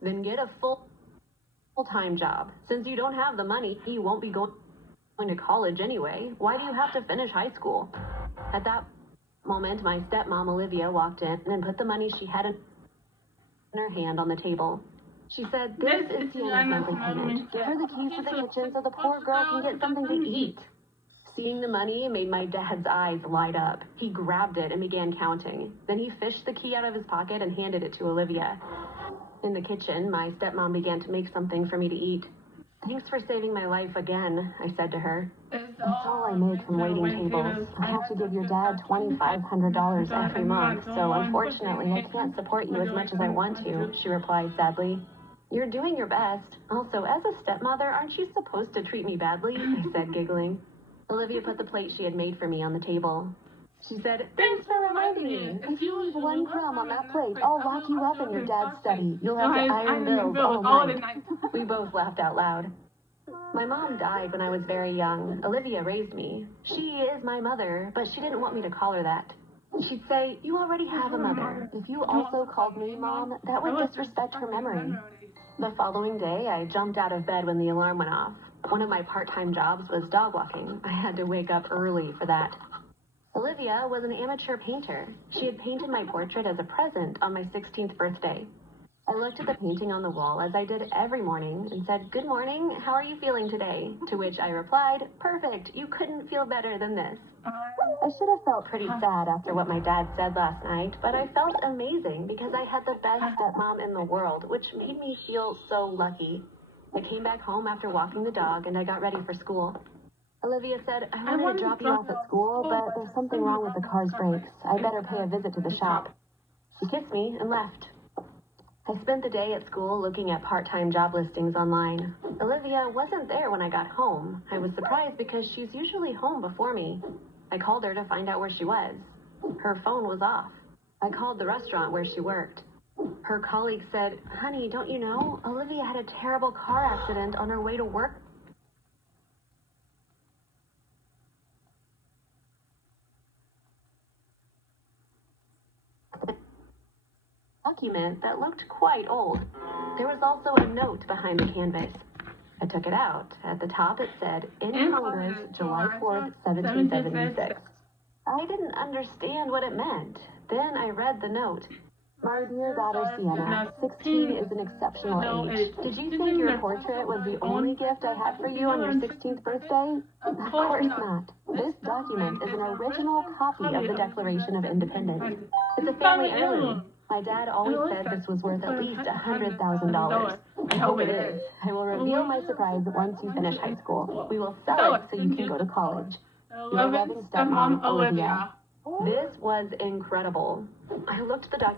Then get a full-time job. Since you don't have the money, you won't be going to college anyway. Why do you have to finish high school? At that moment, my stepmom, Olivia, walked in and put the money she had in her hand on the table. She said, "This is Sienna's monthly payment. Give her the keys to the kitchen so the poor girl can get something to eat." Seeing the money made my dad's eyes light up. He grabbed it and began counting. Then he fished the key out of his pocket and handed it to Olivia. In the kitchen, my stepmom began to make something for me to eat. "Thanks for saving my life again," I said to her. "It's all I make from waiting tables. I have to give your dad $2,500 every month, so unfortunately I can't support you as much as I want to," she replied sadly. "You're doing your best. Also, as a stepmother, aren't you supposed to treat me badly?" I said, giggling. Olivia put the plate she had made for me on the table. She said, "Thanks for reminding me. If you leave one crumb on that plate, I'll lock you up in your dad's study. You'll have to iron bills all night." We both laughed out loud. My mom died when I was very young. Olivia raised me. She is my mother, but she didn't want me to call her that. She'd say, "You already have a mother. If you also called me Mom, that would disrespect her memory." The following day, I jumped out of bed when the alarm went off. One of my part-time jobs was dog walking. I had to wake up early for that. Olivia was an amateur painter. She had painted my portrait as a present on my 16th birthday. I looked at the painting on the wall as I did every morning and said, "Good morning, how are you feeling today?" To which I replied, "Perfect, you couldn't feel better than this." I should have felt pretty sad after what my dad said last night, but I felt amazing because I had the best stepmom in the world, which made me feel so lucky. I came back home after walking the dog and I got ready for school. Olivia said, "I wanted to drop you off at school, but there's something wrong with the car's brakes. I better pay a visit to the shop." She kissed me and left. I spent the day at school looking at part-time job listings online. Olivia wasn't there when I got home. I was surprised because she's usually home before me. I called her to find out where she was. Her phone was off. I called the restaurant where she worked. Her colleague said, "Honey, don't you know? Olivia had a terrible car accident on her way to work." Document that looked quite old. There was also a note behind the canvas. I took it out. At the top it said, "In Congress, July 4th, 1776. I didn't understand what it meant. Then I read the note. "My dear daughter Sienna, 16 is an exceptional age. Did you think your portrait was the only gift I had for you on your 16th birthday? Of course not. This document is an original copy of the Declaration of Independence. It's a family heirloom. My dad always said this was worth at least $100,000. I hope it is. I will reveal my surprise once you finish high school. We will sell it so you can go to college. Your loving stepmom, Olivia." This was incredible. I looked at the document